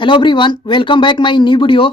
Hello everyone, welcome back my new video.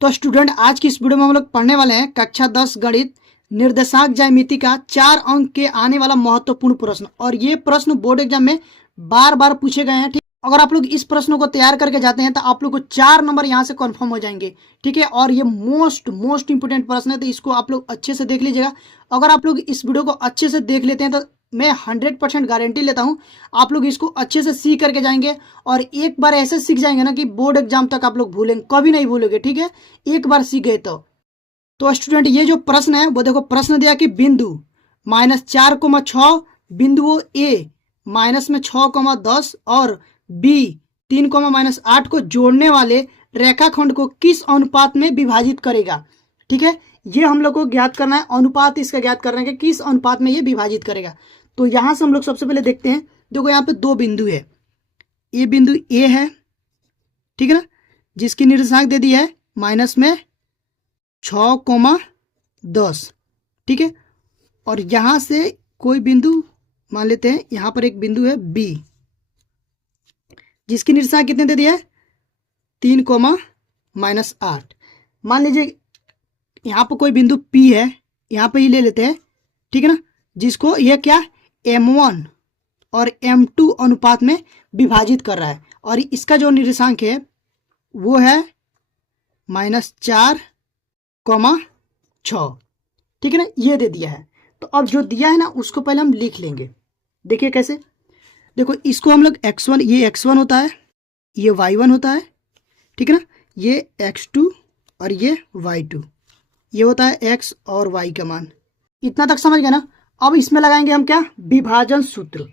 तो student, आज की इस वीडियो में हम लोग पढ़ने वाले हैं कक्षा 10 गणित निर्देशांक ज्यामिति का 4 अंक के आने वाला महत्वपूर्ण प्रश्न। और ये प्रश्न बोर्ड एग्जाम में बार बार पूछे गए हैं। ठीक, अगर आप लोग इस प्रश्नों को तैयार करके जाते हैं तो आप लोग को 4 नंबर यहाँ से कन्फर्म हो जाएंगे। ठीक है, और ये मोस्ट इंपोर्टेंट प्रश्न है, तो इसको आप लोग अच्छे से देख लीजिएगा। अगर आप लोग इस वीडियो को अच्छे से देख लेते हैं तो मैं 100% गारंटी लेता हूं आप लोग इसको अच्छे से सीख करके जाएंगे। और एक बार ऐसे सीख जाएंगे ना कि बोर्ड एग्जाम तक आप लोग भूलेंगे, कभी नहीं भूलोगे। ठीक है, एक बार सीख गए तो स्टूडेंट, ये जो प्रश्न है वो देखो, प्रश्न दिया कि बिंदु -4,6 बिंदुओं ए -6,10 और बी 3,-8 को जोड़ने वाले रेखाखंड को किस अनुपात में विभाजित करेगा। ठीक है, ये हम लोग को ज्ञात करना है, अनुपात इसका ज्ञात करना है कि किस अनुपात में ये विभाजित करेगा। तो यहां से हम लोग सबसे पहले देखते हैं। देखो, यहाँ पे दो बिंदु है, ये बिंदु ए है, ठीक है ना, जिसकी निर्देशांक दे दी है -6,10। ठीक है, और यहां से कोई बिंदु मान लेते हैं, यहां पर एक बिंदु है बी, जिसकी निर्देशांक कितने दे दिया है 3,-8। मान लीजिए यहां पर कोई बिंदु पी है, यहां पे ही ले लेते हैं। ठीक है ना, जिसको ये क्या M1 और M2 अनुपात में विभाजित कर रहा है। और इसका जो निर्देशांक है वो है -4,6। ठीक है ना, ये दे दिया है। तो अब जो दिया है ना उसको पहले हम लिख लेंगे। देखिए कैसे, देखो इसको हम लोग x1, ये x1 होता है, ये y1 होता है। ठीक है ना, ये x2 और ये y2, ये होता है x और y का मान। इतना तक समझ गए ना। अब इसमें लगाएंगे हम क्या, विभाजन सूत्र।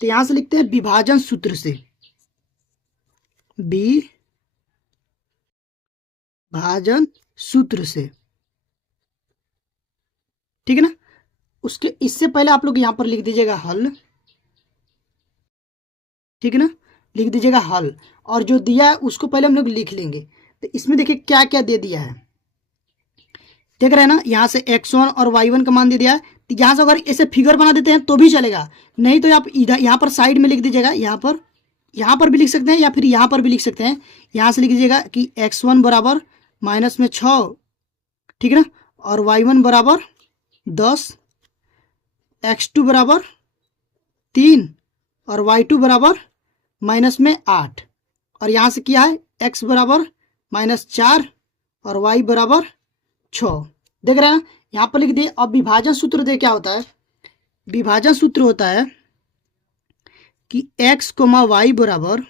तो यहां से लिखते हैं विभाजन सूत्र से, विभाजन सूत्र से। ठीक है ना, उसके इससे पहले आप लोग यहां पर लिख दीजिएगा हल। ठीक है ना, लिख दीजिएगा हल, और जो दिया है उसको पहले हम लोग लिख लेंगे। तो इसमें देखिए क्या क्या दे दिया है, देख रहे हैं ना, यहाँ से x1 और y1 का मान दे दिया है। तो यहाँ से अगर ऐसे फिगर बना देते हैं तो भी चलेगा, नहीं तो आप इधर यहाँ पर साइड में लिख दीजिएगा। यहाँ पर भी लिख सकते हैं या फिर यहाँ पर भी लिख सकते हैं। यहाँ से लिख दीजिएगा कि x1 बराबर -6, ठीक है ना, और y1 बराबर 10, x2 बराबर 3 और y2 बराबर -8। और यहाँ से किया है x बराबर -4 और y बराबर 6। देख रहे हैं ना, यहाँ पर लिख दिए। अब विभाजन सूत्र दे क्या होता है, विभाजन सूत्र होता है कि x, y बराबर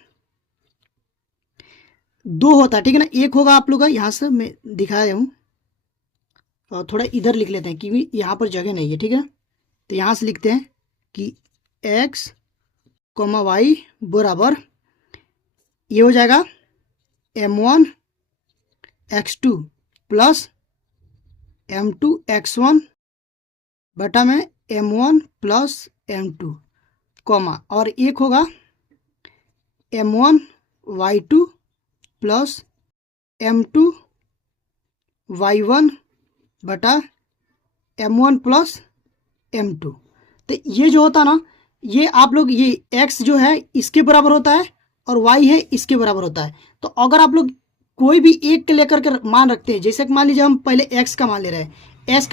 2 होता है। ठीक है ना, एक होगा आप लोग का, यहाँ से मैं दिखाया हूँ, और थोड़ा इधर लिख लेते हैं क्योंकि यहाँ पर जगह नहीं है। ठीक है, तो यहाँ से लिखते हैं कि x, y बराबर ये हो जाएगा M1 x2 plus M2 x1 बटा में M1 प्लस M2, कॉमा, और एक होगा M1 y2 plus M2 y1 बटा M1 प्लस M2। तो ये जो होता ना, ये आप लोग, ये x जो है इसके बराबर होता है और y है इसके बराबर होता है। तो अगर आप लोग कोई भी एक के लेकर के मान रखते हैं, जैसे कि मान लीजिए हम पहले x का मान ले रहे हैं, x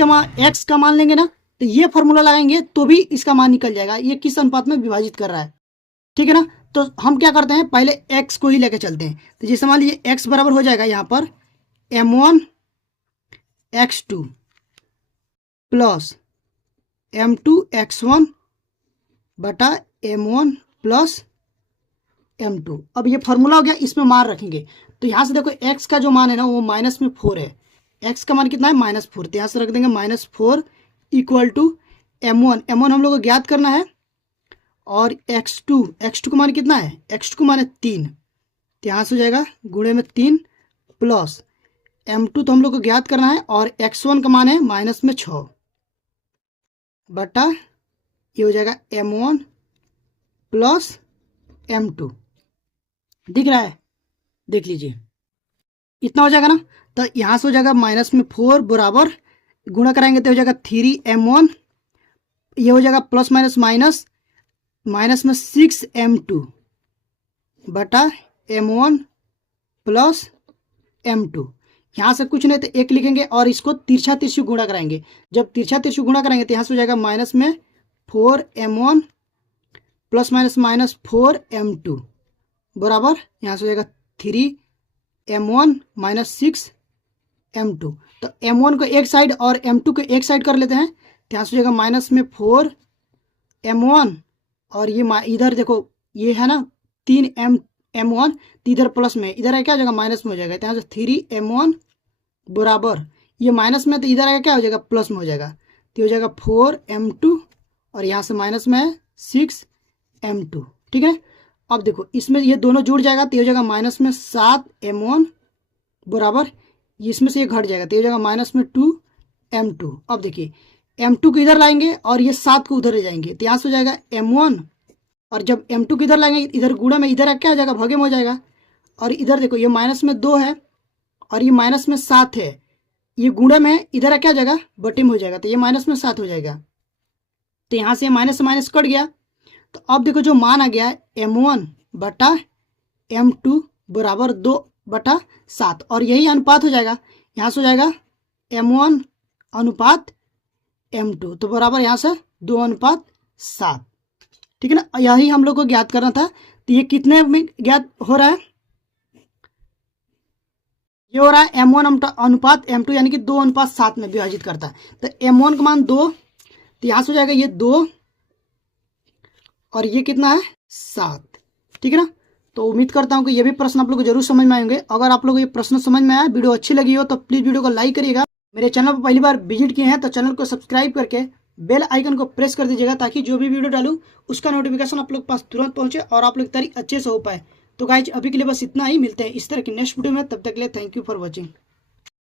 का मान लेंगे ना, तो ये फॉर्मूला लगाएंगे तो भी इसका मान निकल जाएगा, ये किस अनुपात में विभाजित कर रहा है। ठीक है ना, तो हम क्या करते हैं, पहले x को ही लेकर चलते हैं। तो जैसे मान लीजिए x बराबर हो जाएगा यहाँ पर M1 x2 plus M2 x1 बटा M1 प्लस M2। अब ये फॉर्मूला हो गया, इसमें मान रखेंगे। तो यहाँ से देखो x का जो मान है ना वो -4 है, x का मान कितना है -4, तो यहाँ से रख देंगे -4 इक्वल टू M1 हम लोग को ज्ञात करना है, और x2 का मान कितना है, x2 का मान है 3, तो यहाँ से हो जाएगा गुणे में 3 प्लस M2 तो हम लोग को ज्ञात करना है, और x1 का मान है -6 बटा ये हो जाएगा M1 प्लस M2। दिख रहा है, देख लीजिए, इतना हो जाएगा ना। तो यहाँ से हो जाएगा -4 बराबर गुणा कराएंगे तो हो जाएगा 3M1, ये हो जाएगा प्लस माइनस माइनस में 6M2 बटा M1 प्लस m2। यहाँ से कुछ नहीं तो 1 लिखेंगे और इसको तिरछा तिरछी गुणा कराएंगे। जब तिरछा तिरछी गुणा कराएंगे तो यहाँ से हो जाएगा माइनस में 4m1 plus minus minus 4m2 बराबर यहाँ से हो जाएगा 3m1 माइनस 6m2। तो m1 को एक साइड और m2 को एक साइड कर लेते हैं तो यहाँ से हो जाएगा माइनस में 4m1 और ये इधर देखो ये है ना 3m1 तो इधर प्लस में, इधर क्या हो जाएगा माइनस में हो जाएगा। तो यहाँ से 3m1 बराबर ये माइनस में तो इधर आएगा क्या हो जाएगा प्लस में हो जाएगा। तो हो जाएगा 4m2 और यहाँ से माइनस में है 6m2। ठीक है, अब देखो इसमें ये दोनों जुड़ जाएगा तो हो जाएगा माइनस में 7m1 बराबर इसमें से ये घट जाएगा तो हो जाएगा माइनस में 2m2। अब देखिए m2 को इधर लाएंगे और ये 7 को उधर ले जाएंगे तो यहाँ से हो जाएगा m1 और जब m2 को इधर लाएंगे इधर गुणा में इधर क्या हो जाएगा भागे में हो जाएगा। और इधर देखो ये माइनस में 2 है और ये माइनस में 7 है, ये गुणा में इधर क्या हो जाएगा बटे में हो जाएगा तो ये माइनस में 7 हो जाएगा। तो यहाँ से माइनस से माइनस कट गया। तो अब देखो जो मान आ गया m1 बटा m2 बराबर 2/7 और यही अनुपात हो जाएगा। यहाँ से हो जाएगा m1 अनुपात m2 तो बराबर यहाँ से 2:7। ठीक है ना, यही हम लोग को ज्ञात करना था। तो ये कितने में ज्ञात हो रहा है, ये हो रहा है m1 अनुपात m2 यानी कि 2:7 में विभाजित करता है। तो m1 का मान 2 तो यहाँ से हो जाएगा ये 2 और ये कितना है 7। ठीक है ना, तो उम्मीद करता हूँ कि ये भी प्रश्न आप लोग को जरूर समझ में आएंगे। अगर आप लोग को ये प्रश्न समझ में आया, वीडियो अच्छी लगी हो तो प्लीज़ वीडियो को लाइक करिएगा। मेरे चैनल पर पहली बार विजिट किए हैं तो चैनल को सब्सक्राइब करके बेल आइकन को प्रेस कर दीजिएगा ताकि जो भी वीडियो डालूँ उसका नोटिफिकेशन आप लोग के पास तुरंत पहुंचे और आप लोग तैयारी अच्छे से हो पाए। तो गाइज अभी के लिए बस इतना ही, मिलते हैं इस तरह की नेक्स्ट वीडियो में, तब तक के लिए थैंक यू फॉर वॉचिंग।